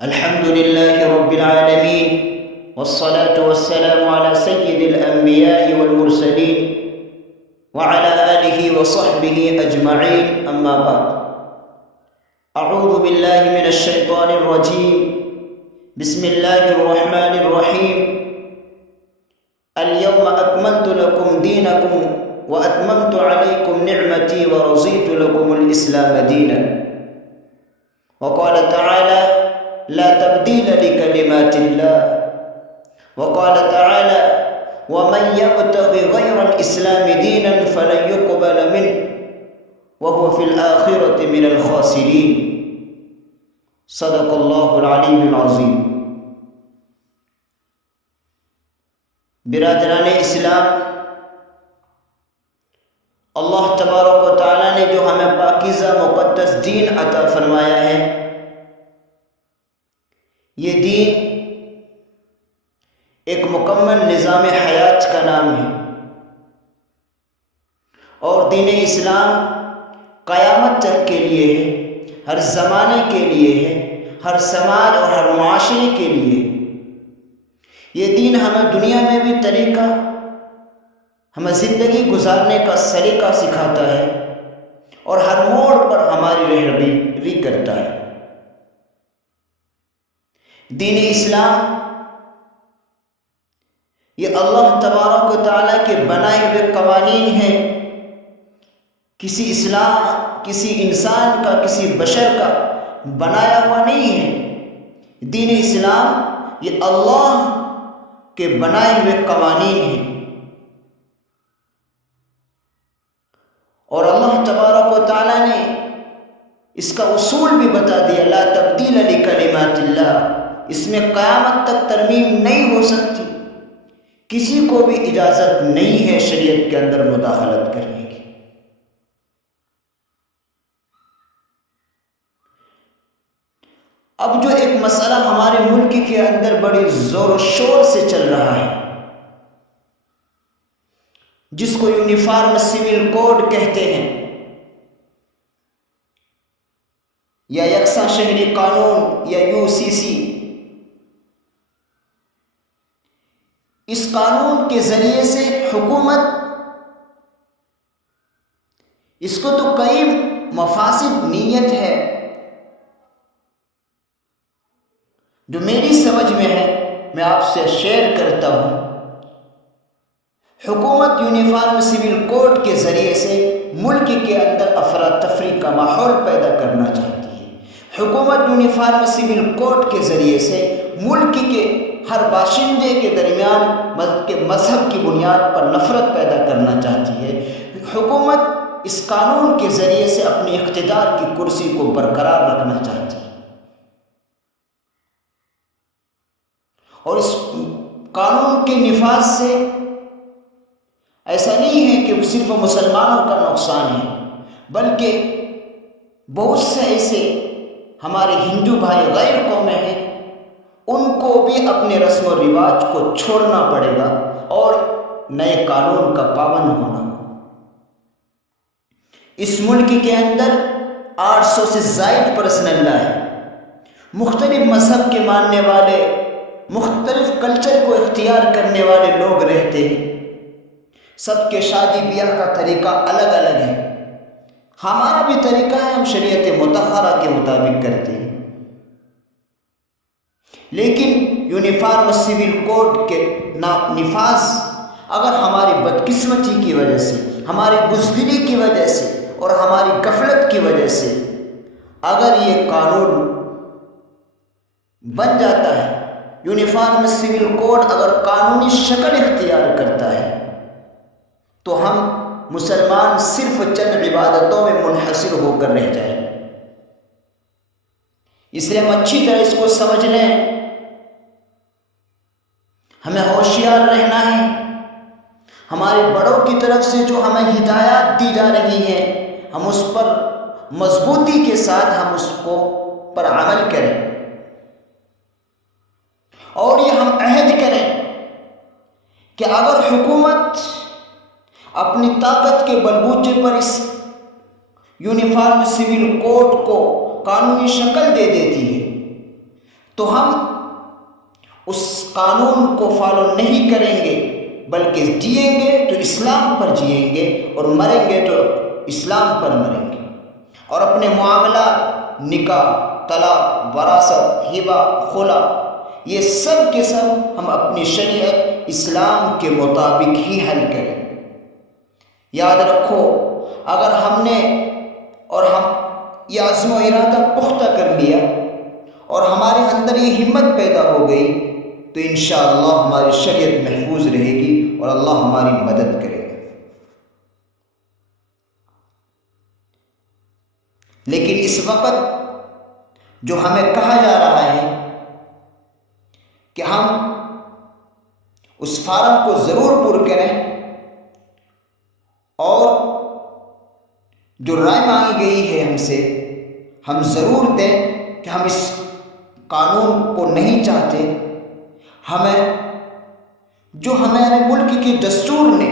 الحمد لله رب العالمين، والصلاة والسلام على سيد الأنبياء والمرسلين وعلى آله وصحبه أجمعين، أما بعد. أعوذ بالله من الشيطان الرجيم. بسم الله الرحمن الرحيم. اليوم أكملت لكم دينكم وأتممت عليكم نعمتي ورضيت لكم الإسلام دينا. وقال تعالى: لا تبديل لكلمات الله. وقال تعالى: ومن يبتغ غير الإسلام دينا فلن يقبل منه وهو في الآخرة من الخاسرين. صدق الله العلي العظيم. برادران اسلام، اللہ تبارک و تعالیٰ نے جو ہمیں پاکیزہ مقدس دین عطا فرمایا ہے، یہ دین ایک مکمل نظام حیات کا نام ہے، اور دین اسلام قیامت تک کے لیے ہے، ہر زمانے کے لیے ہے، ہر سماج اور ہر معاشرے کے لیے. یہ دین ہمیں دنیا میں بھی طریقہ، ہمیں زندگی گزارنے کا سلیقہ سکھاتا ہے، اور ہر موڑ پر ہماری رہنمائی کرتا ہے. دین اسلام یہ اللہ تبارک و تعالیٰ کے بنائے ہوئے قوانین ہیں. کسی انسان کا، کسی بشر کا بنایا ہوا نہیں ہے. دین اسلام یہ اللہ کے بنائے ہوئے قوانین ہیں، اور اللہ تبارک و تعالیٰ نے اس کا اصول بھی بتا دیا: لا تبدیل لکلمات اللہ. اس میں قیامت تک ترمیم نہیں ہو سکتی. کسی کو بھی اجازت نہیں ہے شریعت کے اندر مداخلت کرنے کی. اب جو ایک مسئلہ ہمارے ملک کے اندر بڑی زور و شور سے چل رہا ہے، جس کو یونیفارم سول کوڈ کہتے ہیں، یا یکساں شہری قانون یا UCC، اس قانون کے ذریعے سے حکومت، اس کو تو کئی مفاسد نیت ہے. جو میری سمجھ میں ہے میں آپ سے شیئر کرتا ہوں. حکومت یونیفارم سول کوڈ کے ذریعے سے ملک کے اندر افراتفری کا ماحول پیدا کرنا چاہتی ہے. حکومت یونیفارم سول کوڈ کے ذریعے سے ملک کے ہر باشندے کے درمیان مذہب کی بنیاد پر نفرت پیدا کرنا چاہتی ہے. حکومت اس قانون کے ذریعے سے اپنی اقتدار کی کرسی کو برقرار رکھنا چاہتی ہے، اور اس قانون کے نفاذ سے ایسا نہیں ہے کہ صرف مسلمانوں کا نقصان ہے، بلکہ بہت سے ایسے ہمارے ہندو بھائی غیر قومیں ہیں، ان کو بھی اپنے رسم و رواج کو چھوڑنا پڑے گا اور نئے قانون کا پابند ہونا. اس ملک کے اندر 800 سے زائد پرسنل اللہ ہے. مختلف مذہب کے ماننے والے، مختلف کلچر کو اختیار کرنے والے لوگ رہتے ہیں. سب کے شادی بیاہ کا طریقہ الگ الگ ہے. ہمارا بھی طریقہ ہے، ہم شریعت مطہرہ کے مطابق کرتے ہیں. لیکن یونیفارم سول کوڈ کے نفاذ اگر ہماری بدقسمتی کی وجہ سے، ہماری بزدلی کی وجہ سے اور ہماری غفلت کی وجہ سے اگر یہ قانون بن جاتا ہے، یونیفارم سول کوڈ اگر قانونی شکل اختیار کرتا ہے، تو ہم مسلمان صرف چند عبادتوں میں منحصر ہو کر رہ جائیں. اس لیے ہم اچھی طرح اس کو سمجھ لیں. ہمیں ہوشیار رہنا ہے. ہمارے بڑوں کی طرف سے جو ہمیں ہدایات دی جا رہی ہیں، ہم اس پر مضبوطی کے ساتھ ہم اس کو پر عمل کریں، اور یہ ہم عہد کریں کہ اگر حکومت اپنی طاقت کے بلبوتے پر اس یونیفارم سول کوڈ کو قانونی شکل دے دیتی ہے، تو ہم اس قانون کو فالو نہیں کریں گے، بلکہ جئیں گے تو اسلام پر جئیں گے اور مریں گے تو اسلام پر مریں گے، اور اپنے معاملات، نکاح، طلاق، وراثت، ہبہ، خلا، یہ سب کے سب ہم اپنی شریعت اسلام کے مطابق ہی حل کریں۔ یاد رکھو، اگر ہم نے اور ہم یہ عزم و ارادہ پختہ کر لیا اور ہمارے اندر یہ ہمت پیدا ہو گئی تو انشاءاللہ ہماری شریعت محفوظ رہے گی اور اللہ ہماری مدد کرے گا۔ لیکن اس وقت جو ہمیں کہا جا رہا ہے کہ ہم اس فارم کو ضرور پر کریں اور جو رائے مانگی گئی ہے ہم سے ہم ضرور دیں کہ ہم اس قانون کو نہیں چاہتے، ہمیں جو ہمارے ملک کی دستور نے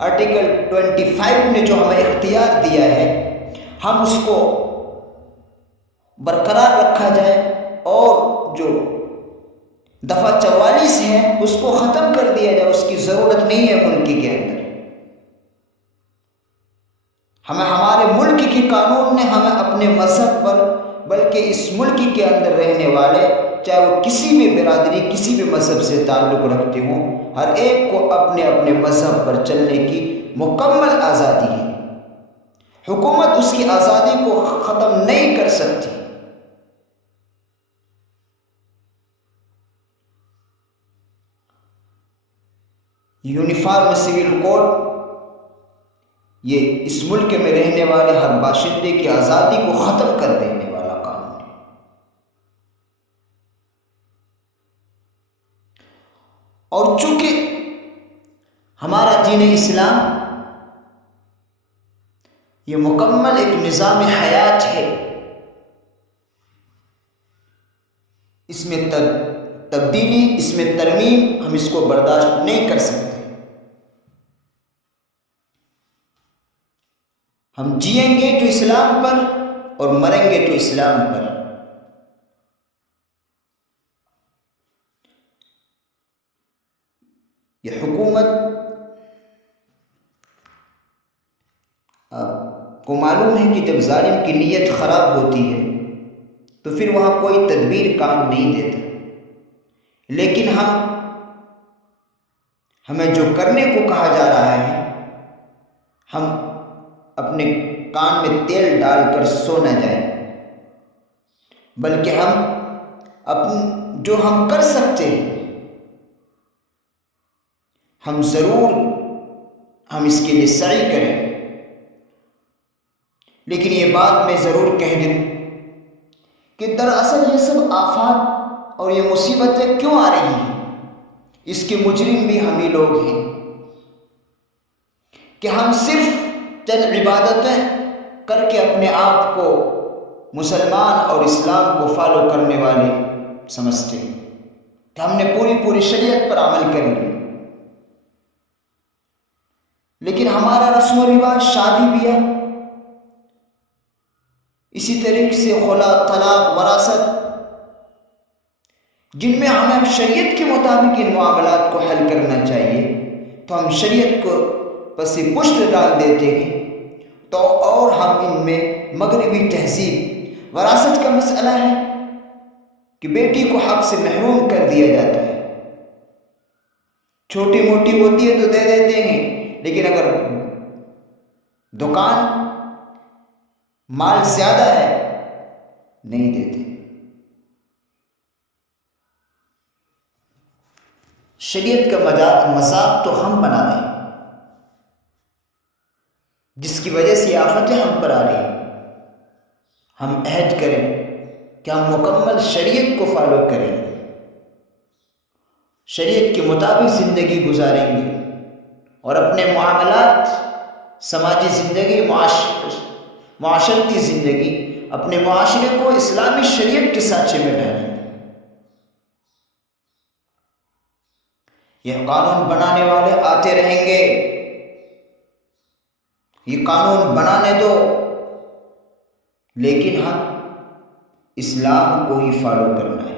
آرٹیکل 25 نے جو ہمیں اختیار دیا ہے ہم اس کو برقرار رکھا جائے، اور جو دفعہ 44 ہے اس کو ختم کر دیا جائے، اس کی ضرورت نہیں ہے ملک کے اندر۔ ہمیں ہمارے ملک کی قانون نے ہمیں اپنے مذہب پر، بلکہ اس ملک کے اندر رہنے والے چاہے وہ کسی بھی برادری، کسی بھی مذہب سے تعلق رکھتے ہوں، ہر ایک کو اپنے اپنے مذہب پر چلنے کی مکمل آزادی ہے۔ حکومت اس کی آزادی کو ختم نہیں کر سکتی۔ یونیفارم سول کوڈ یہ اس ملک میں رہنے والے ہر باشندے کی آزادی کو ختم کر دینے والا قانون ہے۔ اور چونکہ ہمارا دین اسلام یہ مکمل ایک نظام حیات ہے، اس میں تبدیلی، اس میں ترمیم ہم اس کو برداشت نہیں کر سکتے۔ ہم جئیں گے تو اسلام پر اور مریں گے تو اسلام پر۔ یہ حکومت آپ کو معلوم ہے کہ جب ظالم کی نیت خراب ہوتی ہے تو پھر وہاں کوئی تدبیر کام نہیں دیتا، لیکن ہمیں جو کرنے کو کہا جا رہا ہے ہم اپنے کان میں تیل ڈال کر سو نہ جائیں، بلکہ جو ہم کر سکتے ہیں ہم ضرور اس کے لیے سعی کریں۔ لیکن یہ بات میں ضرور کہہ دوں کہ دراصل یہ سب آفات اور یہ مصیبتیں کیوں آ رہی ہیں، اس کے مجرم بھی ہم ہی لوگ ہیں کہ ہم صرف چند عبادتیں کر کے اپنے آپ کو مسلمان اور اسلام کو فالو کرنے والے سمجھتے ہیں کہ ہم نے پوری شریعت پر عمل کر لی، لیکن ہمارا رسم و رواج، شادی بیاہ، اسی طریقے سے خلا، طلاق، وراثت، جن میں ہمیں شریعت کے مطابق ان معاملات کو حل کرنا چاہیے، تو ہم شریعت کو پس پشت ڈال دیتے ہیں، تو اور ہم ان میں مغربی تہذیب، وراثت کا مسئلہ ہے کہ بیٹی کو حق سے محروم کر دیا جاتا ہے، چھوٹی موٹی ہوتی ہے تو دے دیتے ہیں، لیکن اگر دکان مال زیادہ ہے نہیں دیتے۔ شریعت کا مذاق تو ہم بنا رہے ہیں، جس کی وجہ سے آفتیں ہم پر آ رہی ہیں۔ ہم عہد کریں کہ ہم مکمل شریعت کو فالو کریں گے، شریعت کے مطابق زندگی گزاریں گے، اور اپنے معاملات، سماجی زندگی، معاشرتی زندگی، اپنے معاشرے کو اسلامی شریعت کے سانچے میں ڈالیں گے۔ یہ قانون بنانے والے آتے رہیں گے، یہ قانون بنانے دو، لیکن ہم اسلام کو ہی فالو کرنا ہے۔